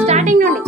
Starting నుండి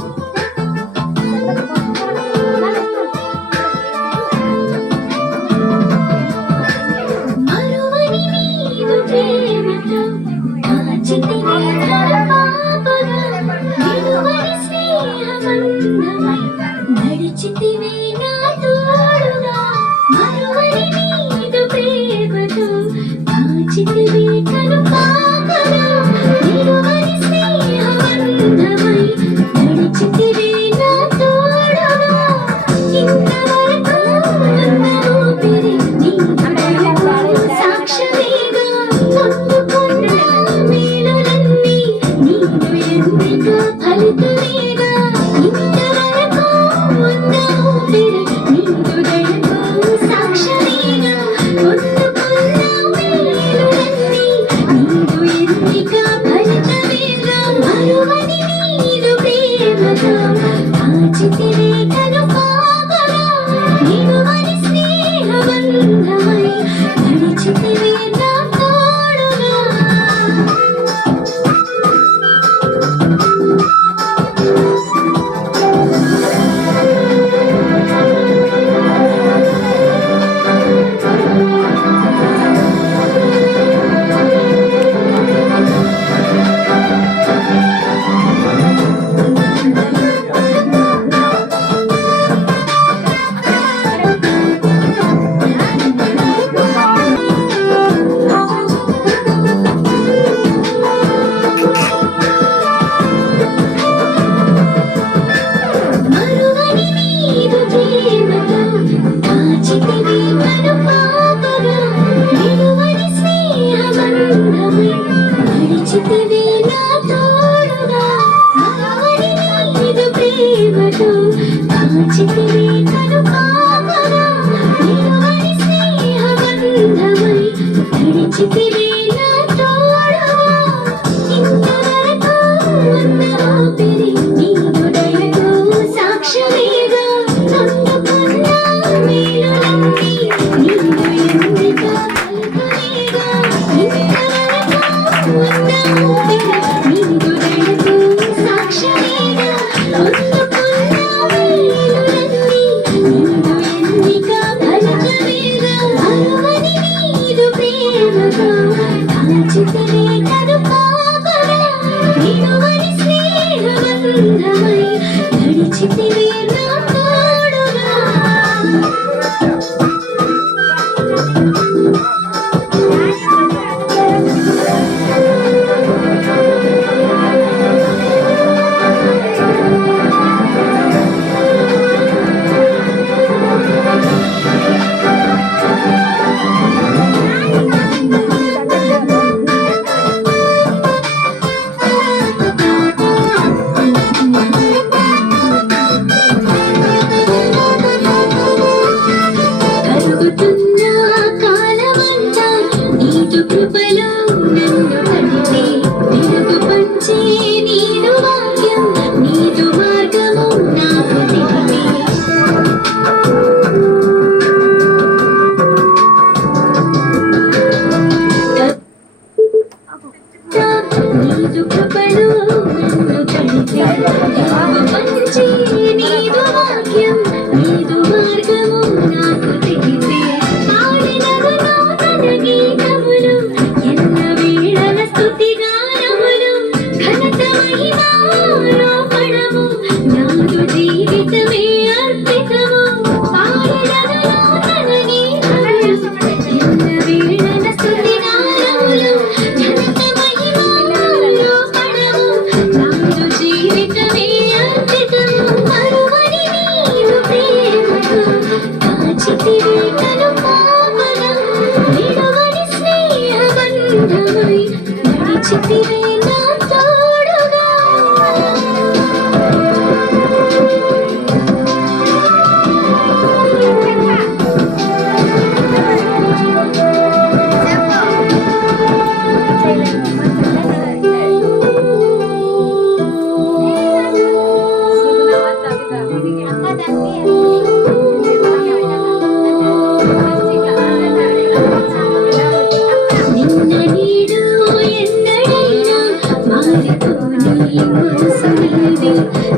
మనసు నీదే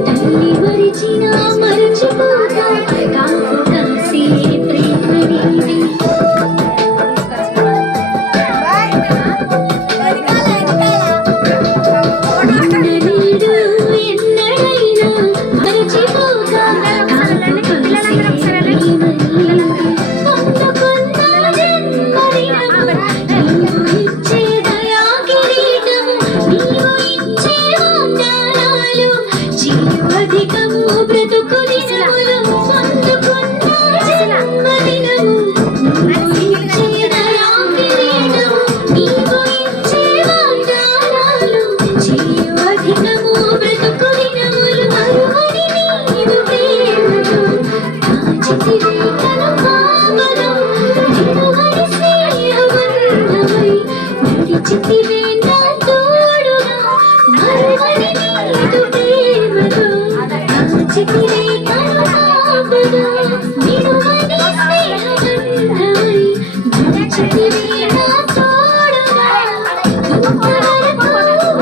తల్లి మరిచిన మరచిపోతా కాపు కాసే ప్రేమ నీదే ఉండనీడు ఎన్నడైనా మరచిపోతా కాపు కాసే ప్రేమ నీదే పొందుకున్న జన్మదినము నీవు ఇచ్చే దయా కిరీటము నీవు ఇచ్చే వాగ్దానాలు జీవాధికము బ్రతుకు దినములు పొందుకున్న జన్మదినము నీవు ఇచ్చే దయా కిరీటము నీవు ఇచ్చే వాగ్దానాలు జీవాధికము బ్రతుకు దినములు మరువని నీదు ప్రేమతో కాచితివే కనుపాపను నిలువని స్నేహబంధమై నడిచితివే నా తోడుగా మరువని నీదు ప్రేమతో కాచితివే కనుపాపను నిలువని స్నేహబంధమై నడిచితివే నా తోడుగా ఇంతవరకు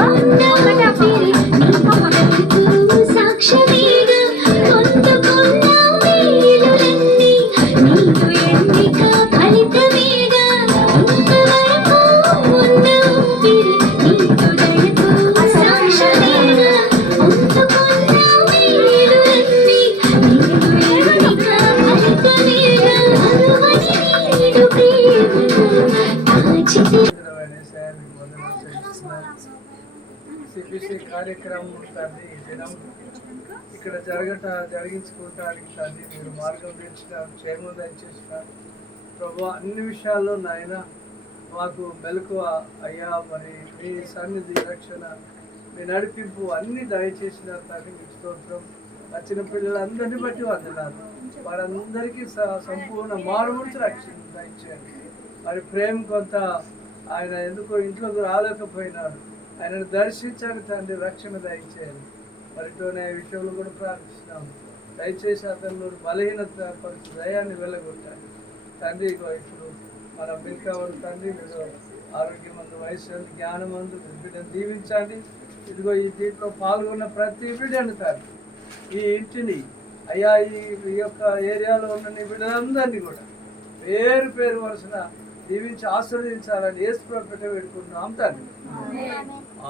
ఉన్నవాటిని నీకు సాక్ష్యమేగా పొందుకున్న మేలులన్నీ నీకు ఎన్నిక ఫలితమేగా ఇంతవరకు ఉన్న ఊపిరి నీకు దయకు సాక్ష్యమేగా పొందుకున్న మేలులన్నీ నీకు ఎన్నిక ఫలితమేగా మరువని నీదు ప్రేమతో కాచితి సిపిసి కార్యక్రమం తండ్రి ఈ దినం ఇక్కడ జరిగించుకోవటానికి తండ్రి మీరు మార్గం తెచ్చినారు, క్షేమం దయచేసినారు ప్రభు. అన్ని విషయాల్లో నాయన మాకు మెలకువ అయ్యా, మరి మీ సన్నిధి రక్షణ మీ నడిపింపు అన్ని దయచేసినారు తండ్రి. మీకు స్తోత్రం. వచ్చిన పిల్లలందరినీ బట్టి వందనాలు. వారందరికీ సంపూర్ణ మారుమూర్చి రక్షణ దయచేయండి. మరి ప్రేమ కొంత ఆయన ఎందుకో ఇంట్లోకి రాలేకపోయినాడు, ఆయనను దర్శించాలి తండ్రి, రక్షణ దయచేయాలి. మరితోనే ఈ విషయంలో కూడా ప్రార్థిస్తున్నాము. దయచేసి అతను బలహీనత పరిస్థితి దయాన్ని వెళ్ళగొట్టాలి తండ్రి. ఇప్పుడు మన మిల్కావల్ తండ్రి మీరు ఆరోగ్యమందు, వయసు జ్ఞానమందు బిడ్డను దీవించండి. ఇదిగో ఈ దీంట్లో పాల్గొన్న ప్రతి బిడ్డను తండ్రి, ఈ ఇంటిని అయ్యా, ఈ యొక్క ఏరియాలో ఉన్న నీ బిడ్డలందరినీ కూడా పేరు పేరు వరుసన దీవించి ఆశీర్వదించాలని యేసు ప్రభువు పేరిట వేడుకుంటున్నాం తండ్రి.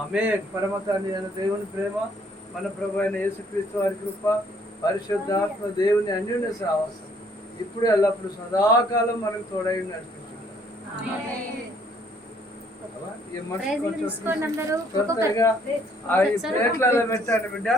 ఆమేన్. పరమ తండ్రి అయిన దేవుని ప్రేమ, మన ప్రభు అయిన యేసుక్రీస్తు వారి కృప, పరిశుద్ధాత్మ దేవుని అన్యోన్య సహవాసం ఇప్పుడు ఎల్లప్పుడు సదాకాలం మనకు తోడై నడిపించుకుంటాం. ఈ మనిషి కొంచెం తొందరగా ఆ ప్లేట్లలో పెట్టండి బిడ్డ.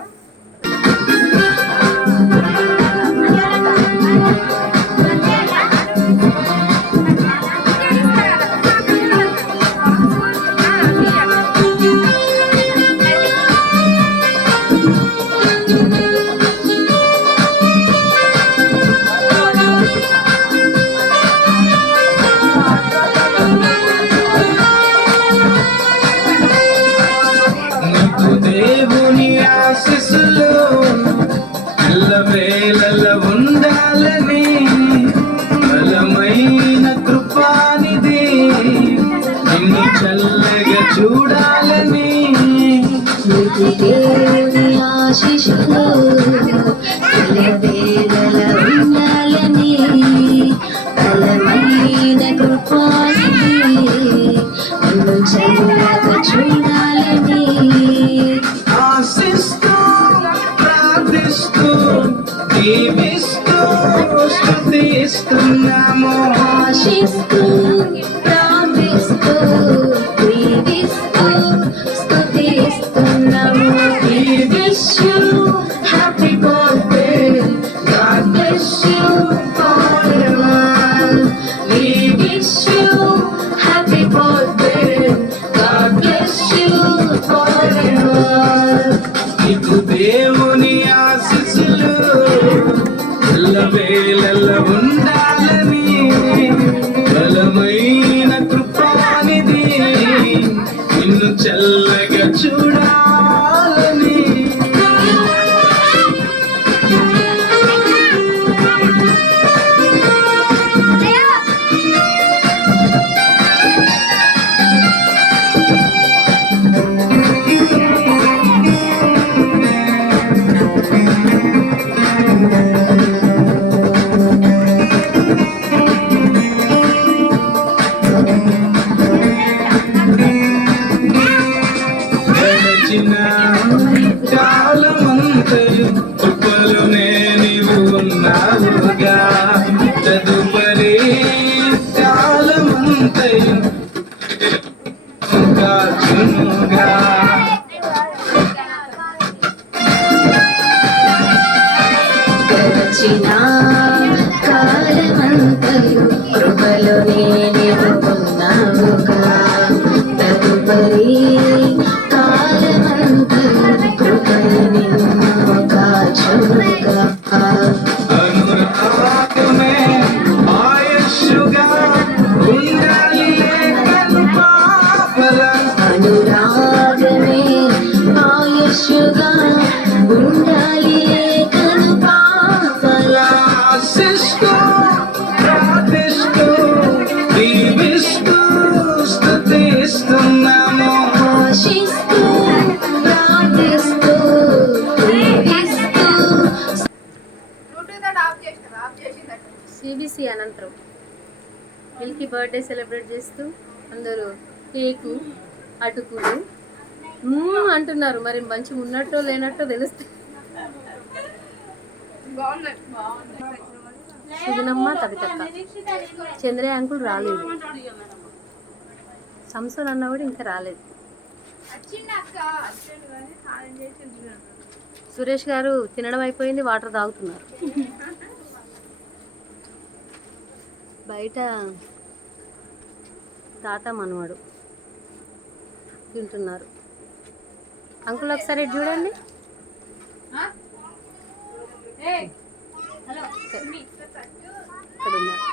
దేవుని ఆశీస్సులు ఎల్లవేళల ఉండాలని బలమైన కృపానిది నిన్ను చల్లగా చూడాలని దేవుని ఆశీస్సులు ఎల్లవేళలా ఉండాలని బలమైన కృపానిది నిన్ను చల్లగా చూడాలని ఆశిస్తూ ప్రార్థిస్తూ దీవిస్తూ స్తుతిస్తున్నాము. ఆశిస్తూ ప్రార్థిస్తూ దీవిస్తూ స్తుతిస్తున్నాము. We wish you happy birthday. God bless you forever. We wish you happy birthday. God bless you forever. నీకు దేవుని ఆశీస్సులు ఎల్లవేళల ఉండాలని బలమైన కృపానిది నిన్ను చల్లగా చూడాలని. కాలమంతయు కృపలోనే నీవు ఉన్నావుగా తదుపరి కాలమంతయు కాచునుగా గడచిన కాలమంతయు కృపలోనే నీవు ఉన్నావుగా తదుపరి కాలమంతయు కృపలు నిన్ను కాచునుగా అనురాగమే ఆయుష్గా ఉండాలి లేఖను పాపల అనురాగమే ఆయుష్గా ఉండాలి లేఖను పాపలా ఆశిస్తూ ప్రార్థిస్తూ దీవిస్తూ స్తుతిస్తున్నాము ఆశిస్తూ ప్రార్థిస్తూ దీవిస్తూ సిబిసి అనంతరం మిల్కీ బర్త్డే సెలబ్రేట్ చేస్తూ అందరూ కేకు అటుకులు అంటున్నారు. మరి మంచిగా ఉన్నట్టో లేనట్టో తెలుస్తుంది. సుజనమ్మ కవితక్క చంద్రయ్య అంకుల్ రాలేదు. సంసన్ అన్న కూడా ఇంకా రాలేదు. సురేష్ గారు తినడం అయిపోయింది, వాటర్ తాగుతున్నారు. బయట తాత మనవాడు తింటున్నారు. అంకుల్ ఒకసారి ఇటు చూడండి. ఇక్కడ ఉన్నారు.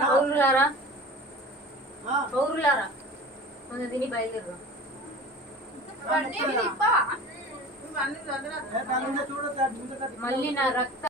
పౌరులారా పౌరులారా మన తిని బయలుదేరు. మళ్ళీ నా రక్త